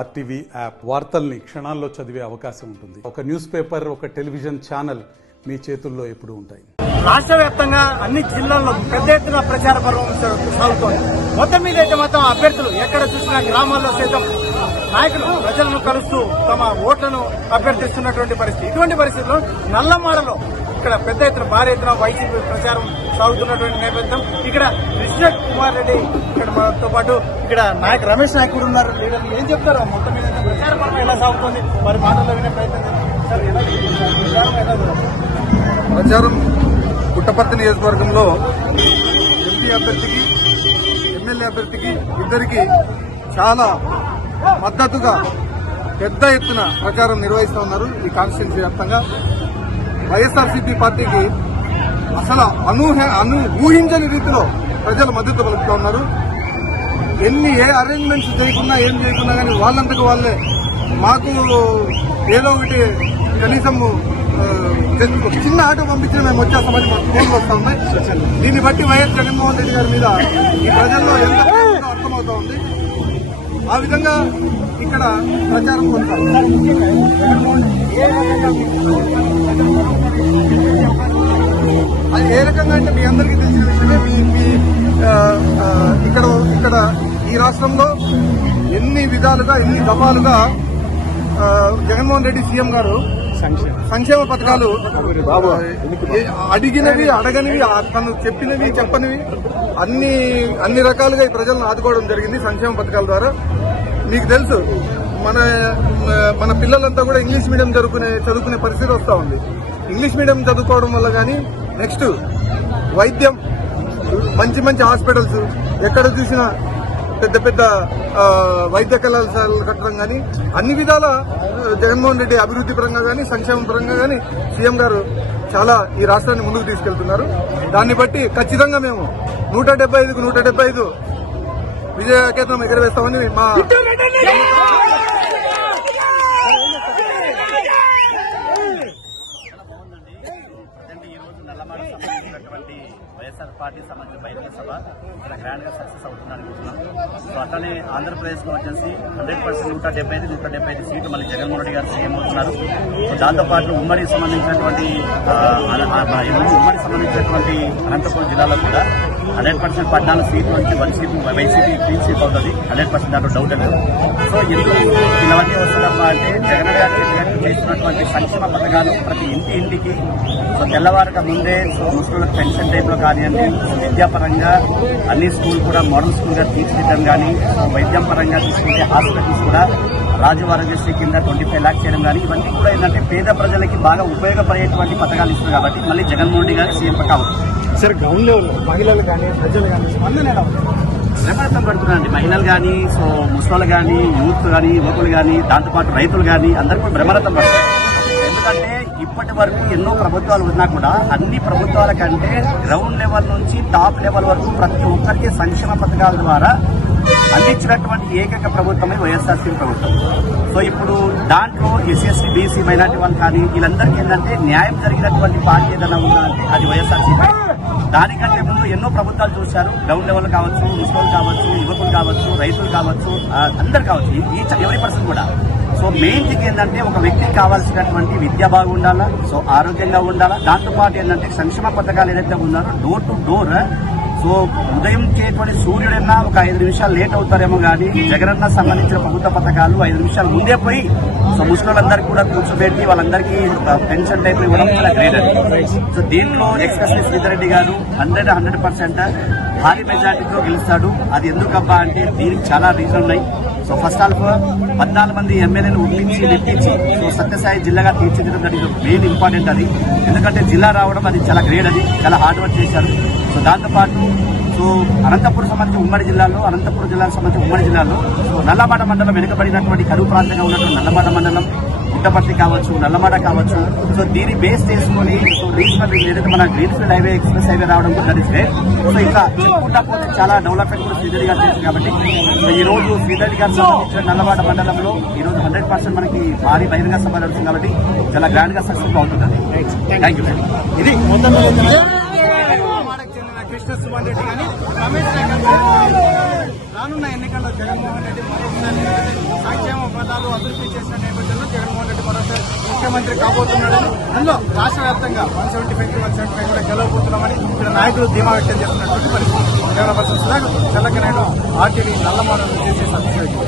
RTV app వార్తల్ని క్షణాల్లో చదివే అవకాశం ఉంటుంది. ఒక న్యూస్ పేపర్, ఒక టెలివిజన్ ఛానల్ మీ చేతుల్లో ఎప్పుడూ ఉంటాయి. రాష్ట్ర వ్యాప్తంగా అన్ని జిల్లాల్లో పెద్ద ఎత్తున ప్రచార పర్వం సాగుతోంది. మొత్తం మీద అయితే మాత్రం అభ్యర్థులు ఎక్కడ చూసినా గ్రామాల్లో సైతం నాయకులు ప్రజలను కలుస్తూ తమ ఓట్లను అభ్యర్థిస్తున్నటువంటి పరిస్థితి. ఇటువంటి పరిస్థితుల్లో నల్లమాడలో ఇక్కడ పెద్ద ఎత్తున భారీ ఎత్తున వైసీపీ ప్రచారం సాగుతున్నటువంటి నేపథ్యం. ఇక్కడ కృష్ణ కుమార్ రెడ్డి ఇక్కడ మనతో పాటు ఇక్కడ రమేష్ నాయక్ కూడా ఉన్నారు. లీడర్లు ఏం చెప్తారు? మొత్తం మీద ప్రచార పర్వం ఎలా సాగుతోంది వారి మాటల్లో వినే ప్రయత్నం చేస్తారు. ప్రచారం పుట్టపర్తి నియోజకవర్గంలో ఎంపీ అభ్యర్థికి, ఎమ్మెల్యే అభ్యర్థికి ఇద్దరికి చాలా మద్దతుగా పెద్ద ఎత్తున ప్రచారం నిర్వహిస్తూ ఉన్నారు. ఈ కాన్స్టిట్యున్సీ వ్యాప్తంగా వైఎస్ఆర్సీపీ పార్టీకి అసలు ఊహించని రీతిలో ప్రజలు మద్దతు పలుకుతూ ఉన్నారు. ఏ అరేంజ్మెంట్స్ చేయకున్నా ఏం చేయకున్నా కానీ వాళ్ళంతకు వాళ్ళే మాకు ఏదో ఒకటి కనీసం చిన్న ఆటో పంపించిన మేము వచ్చేస్తామని మాకు ఫోన్లు వస్తా ఉన్నాయి. దీన్ని బట్టి వైఎస్ జగన్మోహన్ రెడ్డి గారి మీద ఈ ప్రజల్లో ఎంత అర్థమవుతా ఉంది. ఆ విధంగా ఇక్కడ ప్రచారం కొనసాగుతుంది. అది ఏ రకంగా అంటే మీ అందరికీ తెలిసిన విషయమే. ఇక్కడ ఈ రాష్ట్రంలో ఎన్ని విధాలుగా, ఎన్ని దఫాలుగా జగన్మోహన్ రెడ్డి సీఎం గారు సంక్షేమ పథకాలు అడిగినవి, అడగనివి, తను చెప్పినవి, చెప్పనివి అన్ని రకాలుగా ఈ ప్రజలను ఆదుకోవడం జరిగింది సంక్షేమ పథకాల ద్వారా. మీకు తెలుసు, మన పిల్లలంతా కూడా ఇంగ్లీష్ మీడియం చదువుకునే పరిస్థితి వస్తూ ఉంది. ఇంగ్లీష్ మీడియం చదువుకోవడం వల్ల కానీ నెక్స్ట్ వైద్యం, మంచి మంచి హాస్పిటల్స్, ఎక్కడ చూసినా పెద్ద పెద్ద వైద్య కళాశాలలు కట్టడం కానీ అన్ని విధాల జగన్మోహన్ రెడ్డి అభివృద్ధి పరంగా కానీ సంక్షేమ పరంగా కానీ సీఎం గారు చాలా ఈ రాష్ట్రాన్ని ముందుకు తీసుకెళ్తున్నారు. దాన్ని బట్టి ఖచ్చితంగా మేము 175కు 175 విజయకేతనం ఎగరవేస్తామని మా వైఎస్ఆర్ పార్టీ సంబంధించిన బహిరంగ సభ ఇక్కడ గ్రాండ్ గా సక్సెస్ అవుతుంది అనుకుంటున్నాం. సో అట్లనే ఆంధ్రప్రదేశ్ లో వచ్చేసి 100% 175 సీట్లు మళ్ళీ జగన్మోహన్ రెడ్డి గారు సీఎం అవుతున్నారు. దాంతోపాటు ఉమ్మడి సంబంధించినటువంటి అనంతపురం జిల్లాలో కూడా 100% 14 సీట్లు నుంచి 1 సీట్లు వైసీపీ క్లీన్ సీట్ అవుతుంది. 100% దాంట్లో డౌట్ లేదు. సో ఎందుకు ఇవన్నీ వస్తుందమ్మా అంటే జగన్ గారు చేస్తున్నటువంటి సంక్షేమ పథకాలు ప్రతి ఇంటికి సో తెల్లవారుగా ముందే ముస్లింలకు పెన్షన్ టైప్ లో కానివ్వండి, విద్యాపరంగా అన్ని స్కూల్ కూడా మోడల్ స్కూల్ గా తీర్చిదిద్దడం కానీ, వైద్యం పరంగా తీసుకుంటే హాస్పిటల్స్ కూడా రాజీవ్ ఆరోగ్యశ్రీ కింద 25 lakhs చేయడం కానీ, ఇవన్నీ కూడా ఏంటంటే పేద ప్రజలకి బాగా ఉపయోగపడేటువంటి పథకాలు ఇస్తున్నారు. కాబట్టి మళ్ళీ జగన్మోహన్ రెడ్డి గారు సీఎం కావచ్చు. సార్, గ్రౌండ్ లెవెల్ మహిళలు కానీ ప్రజలు కానీ బ్రహ్మరథం పడుతున్నారండి. మహిళలు కానీ, సో ముసలు కానీ, యూత్ కానీ, యువకులు కానీ, దాంతోపాటు రైతులు కానీ అందరూ కూడా బ్రహ్మరథం పడుతున్నారు. ఎందుకంటే ఇప్పటి వరకు ఎన్నో ప్రభుత్వాలు ఉన్నా కూడా అన్ని ప్రభుత్వాల కంటే గ్రౌండ్ లెవెల్ నుంచి టాప్ లెవెల్ వరకు ప్రతి ఒక్కరికి సంక్షేమ పథకాల ద్వారా అందించినటువంటి ఏకైక ప్రభుత్వమే వైఎస్ఆర్సీపీ ప్రభుత్వం. సో ఇప్పుడు దాంట్లో ఎస్సీ, బీసీ, మైనార్టీ వాళ్ళు కానీ వీళ్ళందరికీ ఏంటంటే న్యాయం జరిగినటువంటి పార్టీ ఏదైనా ఉందంటే అది వైఎస్ఆర్సీపీ. దానికంటే ముందు ఎన్నో ప్రభుత్వాలు చూశారు. గ్రౌండ్ లెవెల్ కావచ్చు, ముస్లింలు కావచ్చు, యువకులు కావచ్చు, రైతులు కావచ్చు, అందరు కావచ్చు, ఈచ్ ఎవరీ పర్సన్ కూడా. సో మెయిన్ థింగ్ ఏంటంటే ఒక వ్యక్తికి కావాల్సినటువంటి విద్య బాగుండాలా, సో ఆరోగ్యంగా ఉండాలా. దాంతోపాటు ఏంటంటే సంక్షేమ పథకాలు ఏదైతే ఉన్నారో డోర్ టు డోర్. సో ఉదయం చేటువంటి సూర్యుడన్నా ఒక 5 నిమిషాలు లేట్ అవుతారేమో కానీ జగనన్న సంబంధించిన ప్రభుత్వ పథకాలు 5 నిమిషాలు ముందే పోయి సో ముస్లింలందరికీ కూడా కూర్చోబెట్టి వాళ్ళందరికీ పెన్షన్ టైప్ ఇవ్వడం చాలా గ్రేట్ అండి. సో దీంట్లో ఎక్స్ప్రెస్లీ శ్రీధర్రెడ్డి గారు 100% భారీ మెజార్టీతో గెలుస్తాడు. అది ఎందుకబ్బా అంటే దీనికి చాలా రీజన్ ఉన్నాయి. సో ఫస్ట్ ఆఫ్ 14 మంది ఎమ్మెల్యేలు ఒప్పించి సో సత్యసాయి జిల్లాగా తీర్చిదిద్దడం అనేది మెయిన్ ఇంపార్టెంట్. అది ఎందుకంటే జిల్లా రావడం అది చాలా గ్రేట్, అది చాలా హార్డ్ వర్క్ చేశారు. సో దాంతోపాటు సో అనంతపురం సంబంధించి ఉమ్మడి జిల్లాలో, అనంతపురం జిల్లాకు సంబంధించి ఉమ్మడి జిల్లాలో సో నల్లమాట మండలం వెనుకబడినటువంటి కరువు ప్రాంతంగా ఉన్నటువంటి నల్లమాట మండలం, పుట్టపర్తి కావచ్చు, నల్లమాట కావచ్చు. సో దీన్ని బేస్ చేసుకుని సో రీజనల్ ఏదైతే మన గ్రీన్ఫీల్డ్ హైవే, ఎక్స్ప్రెస్ హైవే రావడం కూడా నడిస్తే సో ఇంకా చెప్పుకుంటా పోతే చాలా డెవలప్మెంట్ కూడా శ్రీధర్ గారు చేసింది. కాబట్టి సో ఈ రోజు శ్రీధర్ గారు సంబంధించిన నల్లమాట మండలంలో ఈ రోజు 100% మనకి భారీ బహిరంగ సభ నడుస్తుంది. కాబట్టి చాలా గ్రాండ్ గా సక్సెస్ఫుల్ అవుతుంది. Thank you. ఇది మొత్తం కృష్ణ సుమన్ రెడ్డి కానీ రమేష్ రానున్న ఎన్నికల్లో జగన్మోహన్ రెడ్డి మరోసారి సంక్షేమ ఫలాలు అభివృద్ధి చేసిన నేపథ్యంలో జగన్మోహన్ రెడ్డి మరోసారి ముఖ్యమంత్రి కాబోతున్నాడని, అందులో రాష్ట్ర వ్యాప్తంగా 175 కూడా గెలవబోతున్నామని ఇక్కడ నాయకులు ధీమా వ్యక్తం చేస్తున్నటువంటి పరిస్థితి. Camera person Sudhakar, Challakanaidu, RTV, Nallamada నుంచి సతీష్ రెడ్డి.